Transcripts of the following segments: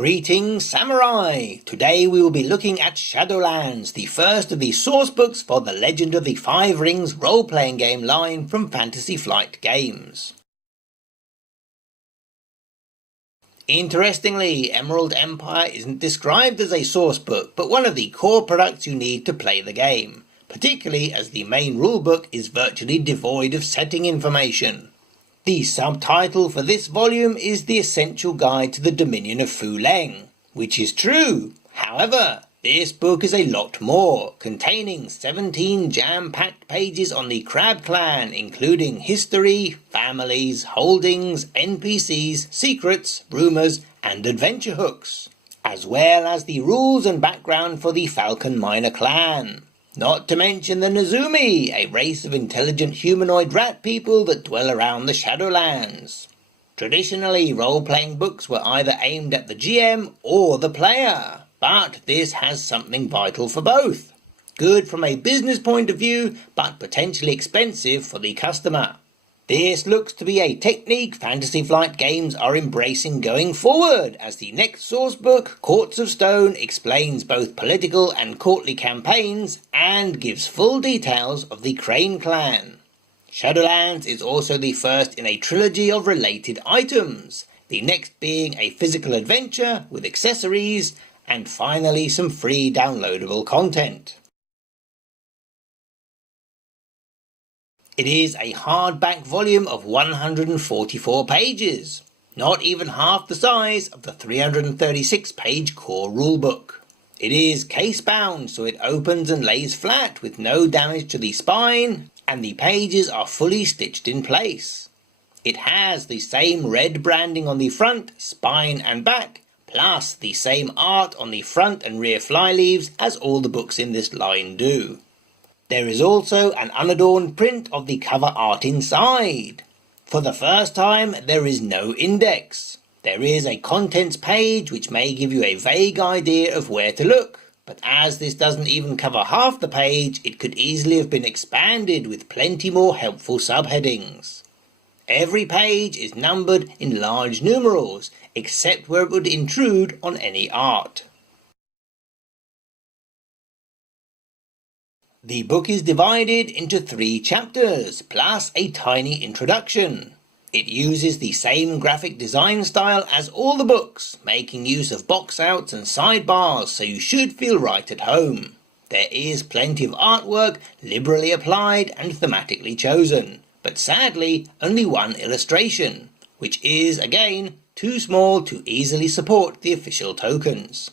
Greetings, Samurai! Today we will be looking at Shadowlands, the first of the source books for the Legend of the Five Rings Roleplaying Game line from Fantasy Flight Games. Interestingly, Emerald Empire isn't described as a source book, but one of the core products you need to play the game, particularly as the main rulebook is virtually devoid of setting information. The subtitle for this volume is The Essential Guide to the Dominion of Fuleng, which is true. However, this book is a lot more, containing 17 jam-packed pages on the Crab Clan, including history, families, holdings, NPCs, secrets, rumours, and adventure hooks, as well as the rules and background for the Falcon Miner clan. Not to mention the Nezumi, a race of intelligent humanoid rat people that dwell around the Shadowlands. Traditionally, role-playing books were either aimed at the GM or the player, but this has something vital for both. Good from a business point of view, but potentially expensive for the customer. This looks to be a technique Fantasy Flight Games are embracing going forward, as the next source book, Courts of Stone, explains both political and courtly campaigns and gives full details of the Crane clan. Shadowlands is also the first in a trilogy of related items, the next being a physical adventure with accessories, and finally some free downloadable content. It is a hardback volume of 144 pages, not even half the size of the 336-page core rulebook. It is case-bound, so it opens and lays flat with no damage to the spine, and the pages are fully stitched in place. It has the same red branding on the front, spine and back, plus the same art on the front and rear flyleaves as all the books in this line do. There is also an unadorned print of the cover art inside. For the first time, there is no index. There is a contents page which may give you a vague idea of where to look, but as this doesn't even cover half the page, it could easily have been expanded with plenty more helpful subheadings. Every page is numbered in large numerals, except where it would intrude on any art. The book is divided into 3 chapters, plus a tiny introduction. It uses the same graphic design style as all the books, making use of box outs and sidebars, so you should feel right at home. There is plenty of artwork, liberally applied and thematically chosen, but sadly only one illustration, which is, again, too small to easily support the official tokens.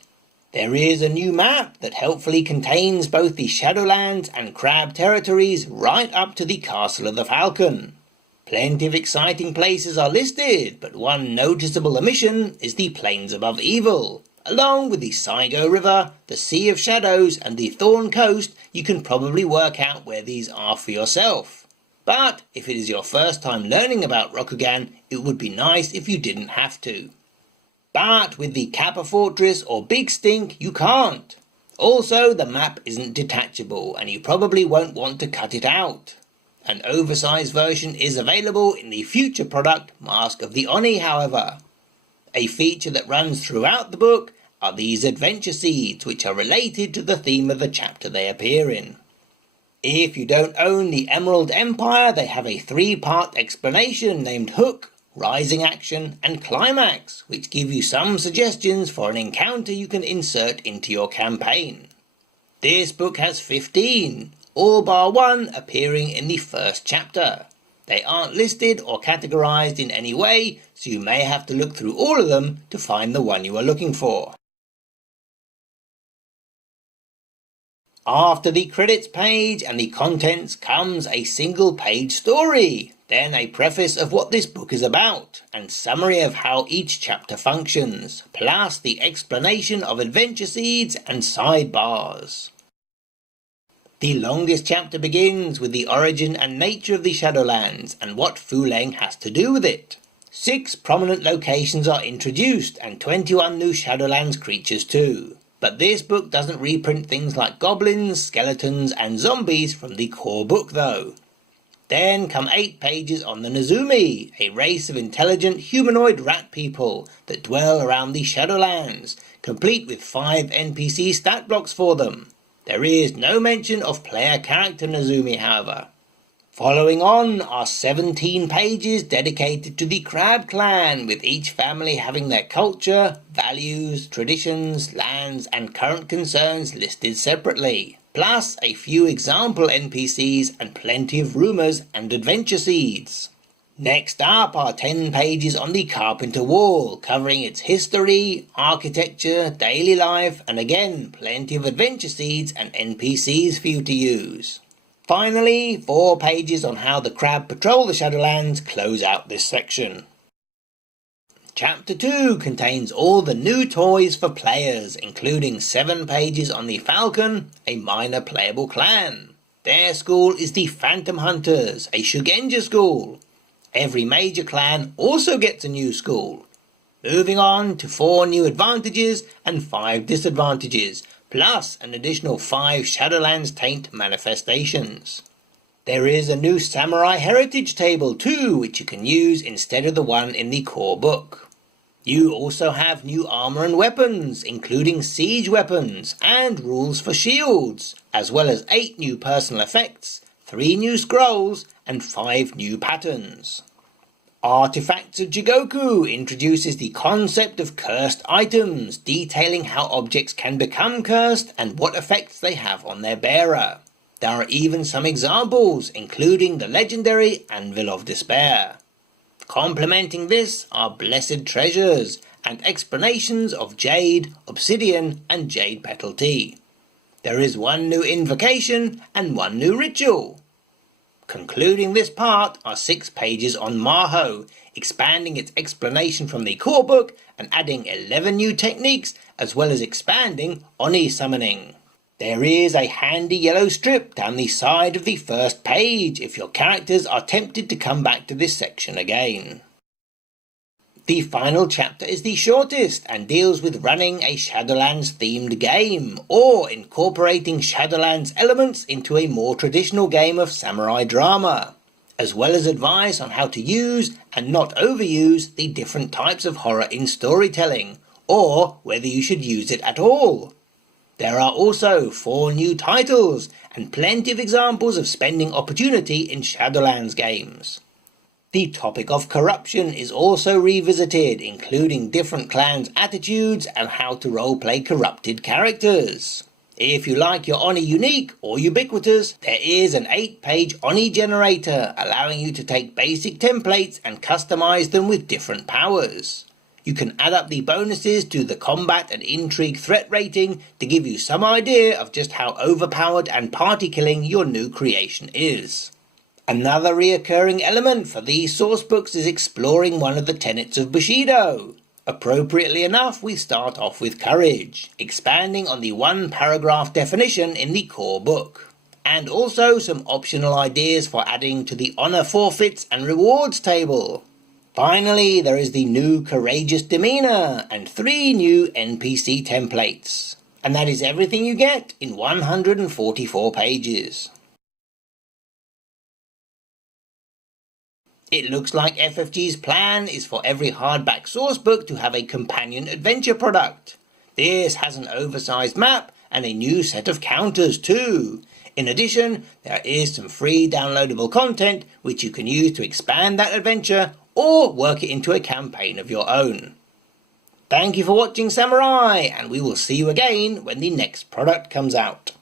There is a new map that helpfully contains both the Shadowlands and Crab territories right up to the Castle of the Falcon. Plenty of exciting places are listed, but one noticeable omission is the Plains Above Evil. Along with the Saigo River, the Sea of Shadows and the Thorn Coast, you can probably work out where these are for yourself. But if it is your first time learning about Rokugan, it would be nice if you didn't have to. But with the Kappa Fortress or Big Stink, you can't. Also, the map isn't detachable, and you probably won't want to cut it out. An oversized version is available in the future product, Mask of the Oni, however. A feature that runs throughout the book are these adventure seeds, which are related to the theme of the chapter they appear in. If you don't own the Emerald Empire, they have a 3-part explanation named Hook, Rising Action and Climax, which give you some suggestions for an encounter you can insert into your campaign. This book has 15, all bar 1 appearing in the first chapter. They aren't listed or categorized in any way, so you may have to look through all of them to find the one you are looking for. After the credits page and the contents comes a single-page story, then a preface of what this book is about, and summary of how each chapter functions, plus the explanation of adventure seeds and sidebars. The longest chapter begins with the origin and nature of the Shadowlands and what Fuleng has to do with it. 6 prominent locations are introduced and 21 new Shadowlands creatures too. But this book doesn't reprint things like goblins, skeletons and zombies from the core book though. Then come 8 pages on the Nezumi, a race of intelligent humanoid rat people that dwell around the Shadowlands, complete with 5 NPC stat blocks for them. There is no mention of player character Nezumi, however. Following on are 17 pages dedicated to the Crab Clan, with each family having their culture, values, traditions, lands and current concerns listed separately, plus a few example NPCs and plenty of rumours and adventure seeds. Next up are 10 pages on the Carpenter Wall, covering its history, architecture, daily life, and again plenty of adventure seeds and NPCs for you to use. Finally, 4 pages on how the crab patrol the Shadowlands close out this section. Chapter 2 contains all the new toys for players, including 7 pages on the Falcon, a minor playable clan. Their school is the Phantom Hunters, a Shugenja school. Every major clan also gets a new school. Moving on to 4 new advantages and 5 disadvantages, plus an additional 5 Shadowlands Taint manifestations. There is a new Samurai Heritage table too, which you can use instead of the one in the core book. You also have new armor and weapons, including siege weapons and rules for shields, as well as 8 new personal effects, 3 new scrolls, and 5 new patterns. Artifacts of Jigoku introduces the concept of cursed items, detailing how objects can become cursed and what effects they have on their bearer. There are even some examples, including the legendary Anvil of Despair. Complementing this are blessed treasures and explanations of jade, obsidian, and jade petal tea. There is 1 new invocation and 1 new ritual. Concluding this part are 6 pages on Maho, expanding its explanation from the core book and adding 11 new techniques, as well as expanding Oni summoning. There is a handy yellow strip down the side of the first page if your characters are tempted to come back to this section again. The final chapter is the shortest and deals with running a Shadowlands themed game, or incorporating Shadowlands elements into a more traditional game of samurai drama, as well as advice on how to use and not overuse the different types of horror in storytelling, or whether you should use it at all. There are also 4 new titles and plenty of examples of spending opportunity in Shadowlands games. The topic of corruption is also revisited, including different clans' attitudes and how to roleplay corrupted characters. If you like your Oni unique or ubiquitous, there is an 8-page Oni generator allowing you to take basic templates and customize them with different powers. You can add up the bonuses to the combat and intrigue threat rating to give you some idea of just how overpowered and party killing your new creation is. Another reoccurring element for these sourcebooks is exploring one of the tenets of Bushido. Appropriately enough, we start off with courage, expanding on the 1-paragraph definition in the core book, and also some optional ideas for adding to the honor forfeits and rewards table. Finally, there is the new Courageous Demeanor and 3 new NPC templates. And that is everything you get in 144 pages. It looks like FFG's plan is for every hardback sourcebook to have a companion adventure product. This has an oversized map and a new set of counters too. In addition, there is some free downloadable content which you can use to expand that adventure or work it into a campaign of your own. Thank you for watching Samurai, and we will see you again when the next product comes out.